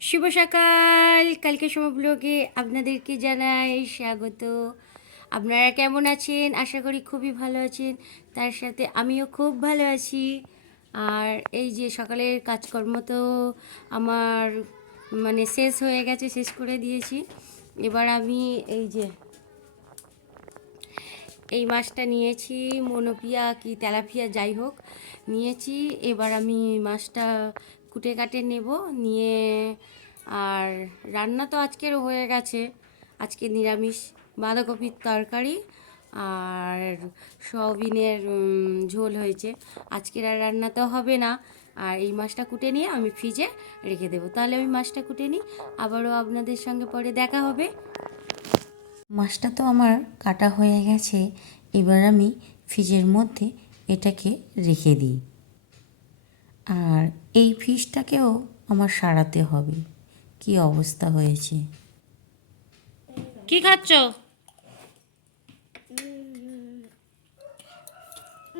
শুভ সকাল। কালকে সময় ব্লগে আপনাদেরকে জানাই স্বাগত। আপনারা কেমন আছেন? আশা করি খুবই ভালো আছেন। তার সাথে আমিও খুব ভালো আছি। আর এই যে সকালের কাজকর্ম তো আমার শেষ হয়ে গেছে, শেষ করে দিয়েছি। এবার আমি এই মাছটা নিয়েছি, মনোপিয়া কি তেলাপিয়া যাই হোক নিয়েছি। এবার আমি মাছটা কুটে কাটে নেব, নিয়ে আর রান্না তো আজকের হয়ে গেছে। আজকে নিরামিষ বাঁধাকপির তরকারি আর সয়াবিনের ঝোল হয়েছে। আজকের আর রান্না তো হবে না। আর এই মাছটা কুটে নিয়ে আমি ফ্রিজে রেখে দেবো। তাহলে আমি মাছটা কুটে নিই, আবারও আপনাদের সঙ্গে পরে দেখা হবে। মাছটা তো আমার কাটা হয়ে গেছে। এবার আমি ফ্রিজের মধ্যে এটাকে রেখে দিই। আর এই ফিশটাকেও আমার সারাতে হবে। কি অবস্থা হয়েছে! কি খাচ্ছ?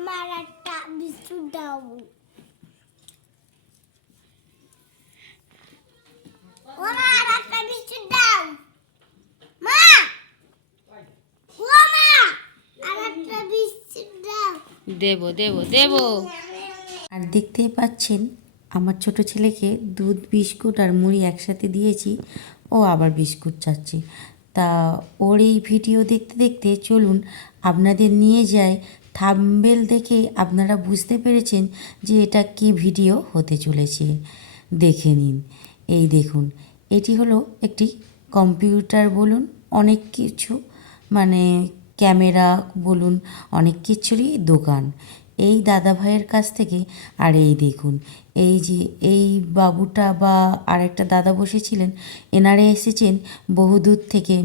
মারাটা বিস্কুট দাও। ও মা, আরেকটা বিস্কুট দাও। মা, ও মা, আরেকটা বিস্কুট দাও। দেবো দেবো দেবো। আর দেখতেই পাচ্ছেন আমার ছোট ছেলেকে দুধ, বিস্কুট আর মুড়ি একসাথে দিয়েছি। ও আবার বিস্কুট চাচ্ছে। তা ওর এই ভিডিও দেখতে দেখতে চলুন আপনাদের নিয়ে যাই। থাম্বনেল দেখে আপনারা বুঝতে পেরেছেন যে এটা কি ভিডিও হতে চলেছে। দেখে নিন। এই দেখুন, এটি হলো একটি কম্পিউটার বলুন, অনেক কিছু ক্যামেরা বলুন, অনেক কিছুরই দোকান এই দাদা ভাইয়ের কাছ থেকে। আর এই দেখুন, এই যে এই বাবুটা বা আরেকটা দাদা বসেছিলেন, এনারে এসেছেন বহুদূর থেকে,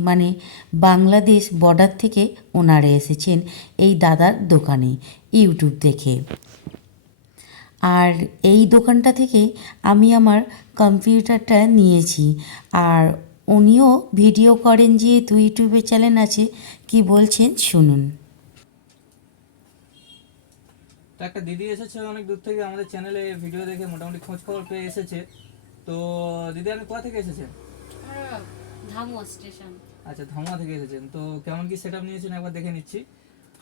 বাংলাদেশ বর্ডার থেকে ওনারা এসেছেন এই দাদার দোকানে ইউটিউব দেখে। আর এই দোকানটা থেকে আমি আমার কম্পিউটারটা নিয়েছি। আর উনিও ভিডিও করেন, যেহেতু ইউটিউবে চ্যানেল আছে। কি বলছেন শুনুন। তো একটা দিদি এসেছে অনেক দূর থেকে আমাদের চ্যানেলে ভিডিও দেখে মোটামুটি খোঁজ খবর পেয়ে এসেছে। তো দিদি আপনি কোথা থেকে এসেছেন? ধামুয়া স্টেশন। আচ্ছা, ধামা থেকে এসেছেন। তো কেমন কি সেটআপ নিয়েছেন একবার দেখে নিচ্ছি।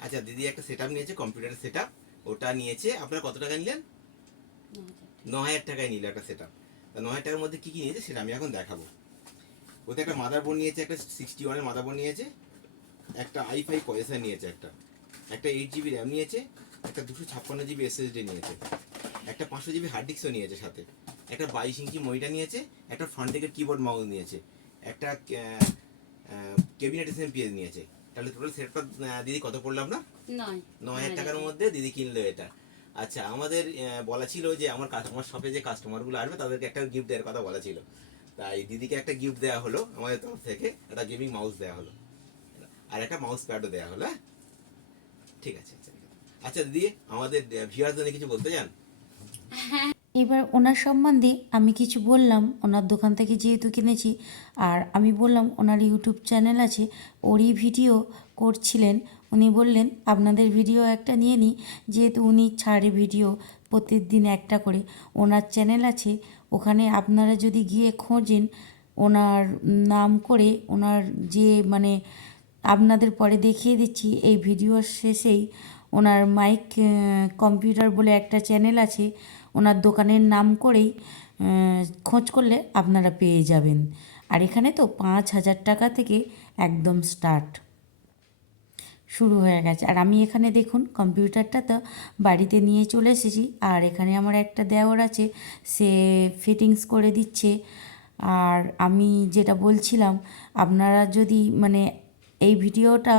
আচ্ছা দিদি একটা সেটআপ নিয়েছে, কম্পিউটারের সেটআপ। ওটা নিয়েছে। আপনারা কত টাকা নিলেন? 9,000 টাকায় নিল একটা সেটআপ। তা 9,000 টাকার মধ্যে কি কি নিয়েছে সেটা আমি এখন দেখাবো। ওতে একটা মাদারবোর্ড নিয়েছে, একটা 61 এর মাদারবোর্ড নিয়েছে, একটা i5 প্রসেসর নিয়েছে, একটা 8 জিবি র্যাম নিয়েছে, একটা 256 জিবি এসএসডি নিয়েছে, একটা 500 জিবি হার্ড ডিস্কও নিয়েছে, সাথে একটা 22 ইঞ্চি মনিটর নিয়েছে, একটা ফ্রন্ট থেকে কিবোর্ড মাউস নিয়েছে, একটা ক্যাবিনেট এসএমপিএস নিয়েছে। তাহলে টোটাল সেটটা দিদি কত পড়লো আপনার? 9,000 টাকার মধ্যে দিদি কিনলো এটা। আচ্ছা, আমাদের বলা ছিল যে আমার শপে যে কাস্টমারগুলো আসবে তাদেরকে একটা গিফট দেওয়ার কথা বলা ছিল। তাই দিদিকে একটা গিফট দেওয়া হলো আমাদের তরফ থেকে, একটা গেমিং মাউস দেওয়া হলো আর একটা মাউস প্যাডও দেওয়া হলো। হ্যাঁ, ঠিক আছে। আচ্ছা দিদি, আমাদের ভিউয়ারদের কিছু বলতে চান? এবার ওনার সম্বন্ধে আমি কিছু বললাম, ওনার দোকান থেকে যেহেতু কিনেছি। আর আমি বললাম ওনার ইউটিউব চ্যানেল আছে, ওরই ভিডিও করছিলেন। উনি বললেন আপনাদের ভিডিও একটা নিয়ে নিই, যেহেতু উনি ছাড়ে ভিডিও প্রতিদিন একটা করে। ওনার চ্যানেল আছে, ওখানে আপনারা যদি গিয়ে খোঁজেন ওনার নাম করে, ওনার যে আপনাদের পরে দেখিয়ে দিচ্ছি এই ভিডিওর শেষেই। ওনার মাইক কম্পিউটার বলে একটা চ্যানেল আছে, ওনার দোকানের নাম করেই খোঁজ করলে আপনারা পেয়ে যাবেন। আর এখানে তো 5,000 টাকা থেকে একদম স্টার্ট শুরু হয়ে গেছে। আর আমি এখানে দেখুন কম্পিউটারটা তো বাড়িতে নিয়ে চলে এসেছি। আর এখানে আমার একটা দেওর আছে, সে ফিটিংস করে দিচ্ছে। আর আমি যেটা বলছিলাম, আপনারা যদি এই ভিডিওটা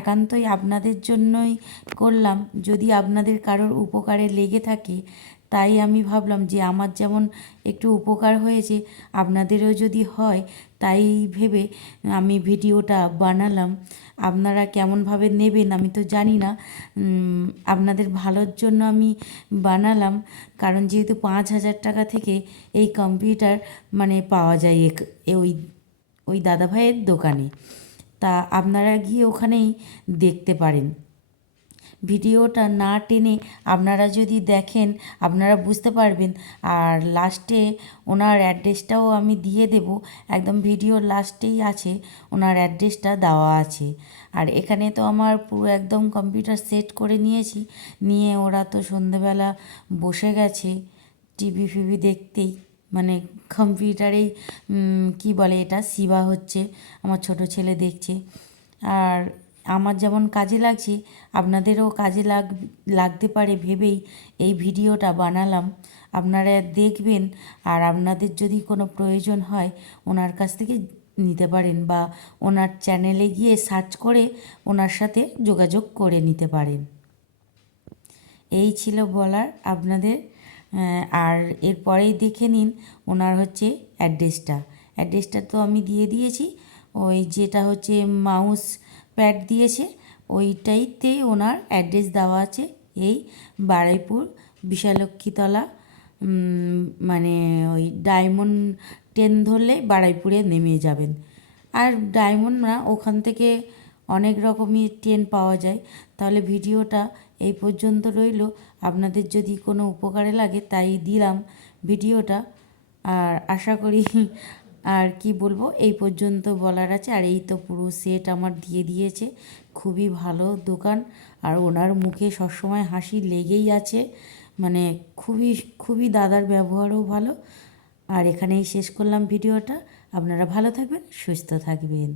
একান্তই আপনাদের জন্যই করলাম, যদি আপনাদের কারোর উপকারে লেগে থাকে। তাই আমি ভাবলাম যে আমার যেমন একটু উপকার হয়েছে আপনাদেরও যদি হয়, তাই ভেবে আমি ভিডিওটা বানালাম। আপনারা কেমনভাবে নেবেন আমি তো জানি না, আপনাদের ভালোর জন্য আমি বানালাম। কারণ যেহেতু 5,000 টাকা থেকে এই কম্পিউটার পাওয়া যায় ওই ওই দাদাভাইয়ের দোকানে। তা আপনারা গিয়ে ওখানেই দেখতে পারেন। ভিডিওটা না টেনে আপনারা যদি দেখেন আপনারা বুঝতে পারবেন। আর লাস্টে ওনার অ্যাড্রেসটাও আমি দিয়ে দেব, একদম ভিডিওর লাস্টেই আছে ওনার অ্যাড্রেসটা দেওয়া আছে। আর এখানে তো আমার পুরো একদম কম্পিউটার সেট করে নিয়েছি, নিয়ে ওরা তো সন্ধেবেলা বসে গেছে টিভি ফিভি দেখতেই, মানে কম্পিউটারেই কি বলে এটা সিবা হচ্ছে, আমার ছোট ছেলে দেখছে। আর আমার যেমন কাজে লাগছে আপনাদেরও কাজে লাগতে পারে ভেবেই এই ভিডিওটা বানালাম। আপনারা দেখবেন, আর আপনাদের যদি কোনো প্রয়োজন হয় ওনার কাছ থেকে নিতে পারেন, বা ওনার চ্যানেলে গিয়ে সার্চ করে ওনার সাথে যোগাযোগ করে নিতে পারেন। এই ছিল বলার আপনাদের। আর এরপরেই দেখে নিন ওনার হচ্ছে অ্যাড্রেসটা তো আমি দিয়ে দিয়েছি, ওই যেটা হচ্ছে মাউস প্যাড দিয়েছে ওইটাইতে ওনার অ্যাড্রেস দেওয়া আছে, এই বারুইপুর বিশালক্ষীতলা, মানে ওই ডায়মন্ড ট্রেন ধরলে বারুইপুরে নেমে যাবেন। আর ডায়মন্ড না, ওখান থেকে অনেক রকমই ট্রেন পাওয়া যায়। তাহলে ভিডিওটা এই পর্যন্ত রইল, আপনাদের যদি কোনো উপকারে লাগে তাই দিলাম ভিডিওটা। আর আশা করি, আর কি বলবো, এই পর্যন্ত বলার আছে। আর এই তো পুরো সেট আমার দিয়ে দিয়েছে, খুবই ভালো দোকান। আর ওনার মুখে সবসময় হাসি লেগেই আছে, মানে খুবই খুবই দাদার ব্যবহারও ভালো। আর এখানেই শেষ করলাম ভিডিওটা। আপনারা ভালো থাকবেন, সুস্থ থাকবেন।